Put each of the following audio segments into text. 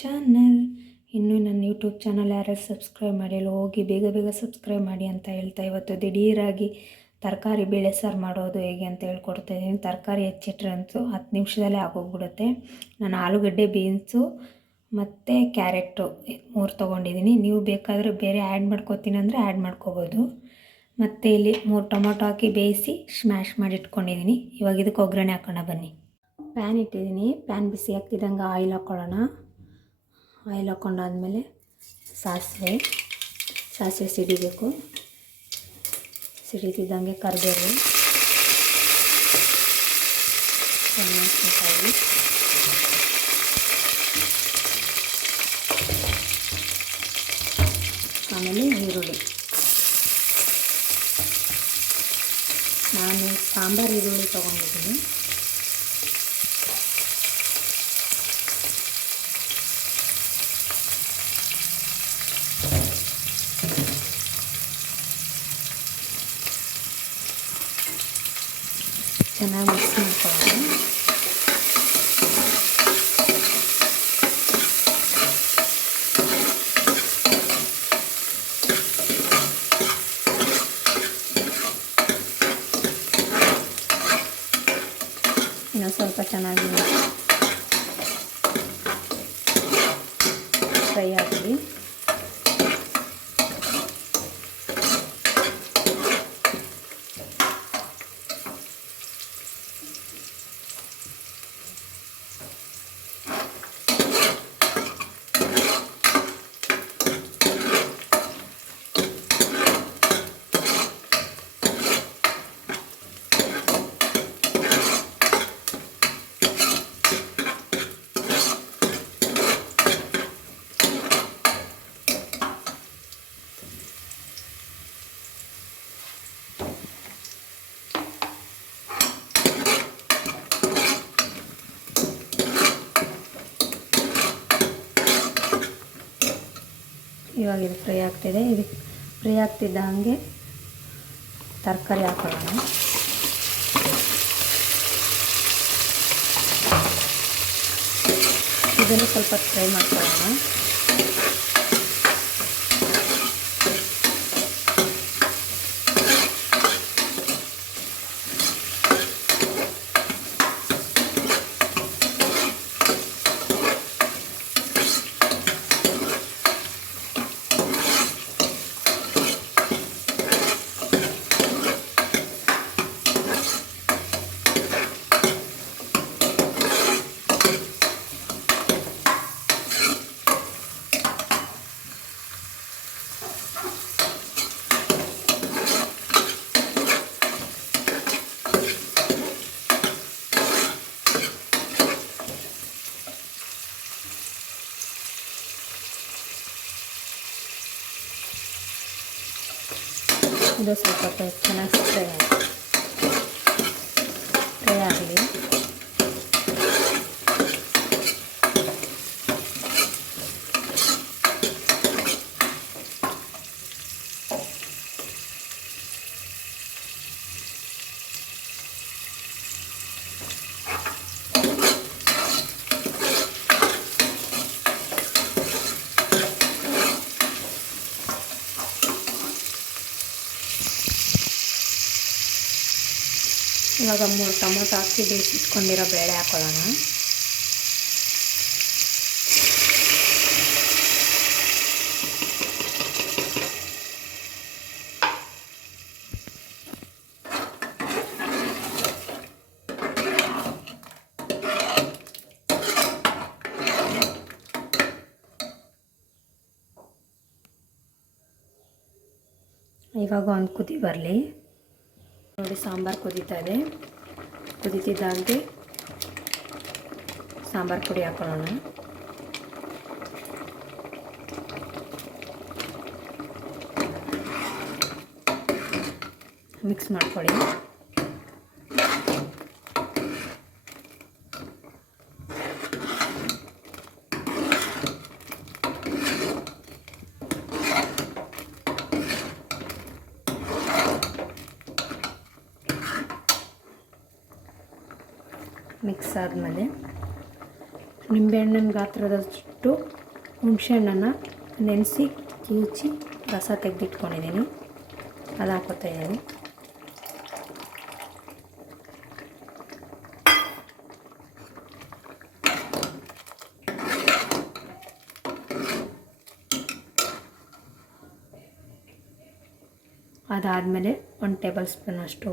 Channel. ಇನ್ನೂ ನನ್ನ YouTube channel ಯಾರ್ಯಾರು ಸಬ್ಸ್ಕ್ರೈಬ್ ಮಾಡಿಲ್ಲ ಹೋಗಿ ಬೇಗ ಬೇಗ ಸಬ್ಸ್ಕ್ರೈಬ್ ಮಾಡಿ ಅಂತ ಹೇಳ್ತಾ ಇವತ್ತು ದಿಢೀರಾಗಿ ತರಕಾರಿ ಬೇಳೆ ಸಾರು ಮಾಡೋದು ಹೇಗೆ ಅಂತ ಹೇಳ್ಕೊಡ್ತಾ ಇದ್ದೀನಿ. ತರಕಾರಿ ಹೆಚ್ಚಿಟ್ರೆ ಅಂತೂ 10 ನಿಮಿಷದಲ್ಲೇ ಆಗೋಗ್ಬಿಡುತ್ತೆ. ನಾನು ಆಲೂಗಡ್ಡೆ, ಬೀನ್ಸು ಮತ್ತು ಕ್ಯಾರೆಟು 3 ತೊಗೊಂಡಿದ್ದೀನಿ. ನೀವು ಬೇಕಾದರೆ ಬೇರೆ ಆ್ಯಡ್ ಮಾಡ್ಕೋತೀನಿ ಅಂದರೆ ಆ್ಯಡ್ ಮಾಡ್ಕೋಬೋದು. ಮತ್ತು ಇಲ್ಲಿ 3 ಟೊಮೊಟೊ ಹಾಕಿ ಬೇಯಿಸಿ ಸ್ಮ್ಯಾಶ್ ಮಾಡಿ ಇಟ್ಕೊಂಡಿದ್ದೀನಿ. ಇವಾಗ ಇದಕ್ಕೆ ಒಗ್ಗರಣೆ ಹಾಕೋಣ ಬನ್ನಿ. ಪ್ಯಾನ್ ಇಟ್ಟಿದ್ದೀನಿ. ಪ್ಯಾನ್ ಬಿಸಿ ಆಗ್ತಿದ್ದಂಗೆ ಆಯಿಲ್ ಹಾಕ್ಕೊಳ್ಳೋಣ. ಆಯಿಲ್ ಹಾಕ್ಕೊಂಡಾದ್ಮೇಲೆ ಸಾಸಿವೆ ಸಿಡಿಬೇಕು. ಸಿಡಿತಿದ್ದಂಗೆ ಕರಿಬೇವು, ಮೆಣಸಿನಕಾಯಿ, ಆಮೇಲೆ ಈರುಳ್ಳಿ. ನಾನು ಸಾಂಬಾರು ಈರುಳ್ಳಿ ತೊಗೊಂಡಿದ್ದೀನಿ. ಚೆನ್ನಾಗಿ ಮಿಕ್ಸ್ ಮಾಡ್ಕೊಳ್ಳೋಣ. ಇನ್ನು ಸ್ವಲ್ಪ ಚೆನ್ನಾಗಿ ಫ್ರೈ ಆಗಲಿ. ಇವಾಗ ಇದು ಫ್ರೈ ಆಗ್ತಿದೆ. ಇದಕ್ಕೆ ಫ್ರೈ ಆಗ್ತಿದ್ದ ಹಾಗೆ ತರಕಾರಿ ಹಾಕೊಳ್ಳೋಣ. ಇದನ್ನು ಸ್ವಲ್ಪ ಫ್ರೈ ಮಾಡ್ಕೊಳ್ಳೋಣ. ಇದು ಸ್ವಲ್ಪ ಚೆನ್ನಾಗಿ ಫ್ರೈ ಆಗಲಿ. ಇವಾಗ 3 ಟೊಮೊಟೊ ಹಾಕಿ ಬೇಯಿಸಿಟ್ಕೊಂಡಿರೋ ಬೇಳೆ ಹಾಕೊಳ್ಳೋಣ. ಇವಾಗ ಒಂದು ಕುದಿ ಬರಲಿ. ನೋಡಿ ಸಾಂಬಾರು ಕುದೀತಾ ಇದೆ. ಕುದೀತಿದ್ದಾಗೆ ಸಾಂಬಾರು ಪುಡಿ ಹಾಕೊಳ್ಳೋಣ. ಮಿಕ್ಸ್ ಮಾಡ್ಕೊಳ್ಳಿ. ಮಿಕ್ಸ್ ಆದಮೇಲೆ ನಿಂಬೆಹಣ್ಣಿನ ಗಾತ್ರದ ಅಷ್ಟು ಹುಣಸೆಹಣ್ಣನ್ನು ನೆನೆಸಿ ಕಿವುಚಿ ರಸ ತೆಗೆದಿಟ್ಕೊಂಡಿದ್ದೀನಿ, ಅದು ಹಾಕೋತಾ ಇದ್ದೀನಿ. ಅದಾದಮೇಲೆ 1 ಟೇಬಲ್ ಸ್ಪೂನ್ ಅಷ್ಟು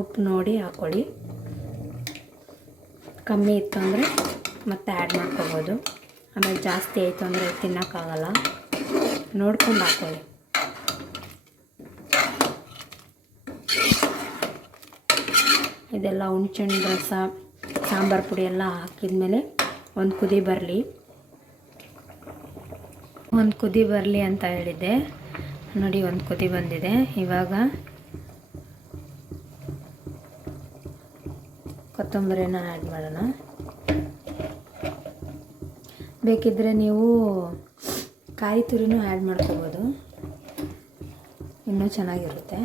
ಉಪ್ಪು ನೋಡಿ ಹಾಕ್ಕೊಳ್ಳಿ. ಕಮ್ಮಿ ಇತ್ತು ಅಂದರೆ ಮತ್ತೆ ಆ್ಯಡ್ ಮಾಡ್ಕೊಬೋದು. ಆಮೇಲೆ ಜಾಸ್ತಿ ಆಯಿತು ಅಂದರೆ ತಿನ್ನೋಕ್ಕಾಗಲ್ಲ, ನೋಡ್ಕೊಂಡು ಹಾಕ್ಕೊಳ್ಳಿ. ಇದೆಲ್ಲ ಹುಣ್ಸೆಹಣ್ಣು ರಸ, ಸಾಂಬಾರು ಪುಡಿ ಎಲ್ಲ ಹಾಕಿದ್ಮೇಲೆ ಒಂದು ಕುದಿ ಬರಲಿ ಅಂತ ಹೇಳಿದ್ದೆ. ನೋಡಿ, ಒಂದು ಕುದಿ ಬಂದಿದೆ. ಇವಾಗ ಕೊತ್ತಂಬರಿನ ಆ್ಯಡ್ ಮಾಡೋಣ. ಬೇಕಿದ್ದರೆ ನೀವು ಕಾಯಿ ತುರಿನೂ ಆ್ಯಡ್ ಮಾಡ್ಕೋಬೋದು, ಇನ್ನೂ ಚೆನ್ನಾಗಿರುತ್ತೆ.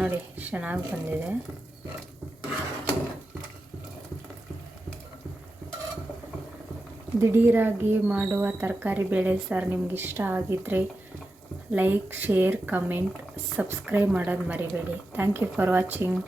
ನೋಡಿ, ಚೆನ್ನಾಗಿ ಬಂದಿದೆ. ದಿಢೀರಾಗಿ ಮಾಡುವ ತರಕಾರಿ ಬೇಳೆ ಸಾರು ನಿಮ್ಗೆ ಇಷ್ಟ ಆಗಿದ್ದರೆ ಲೈಕ್, ಶೇರ್, ಕಮೆಂಟ್, ಸಬ್ಸ್ಕ್ರೈಬ್ ಮಾಡೋದು ಮರಿಬೇಡಿ. Thank you for watching.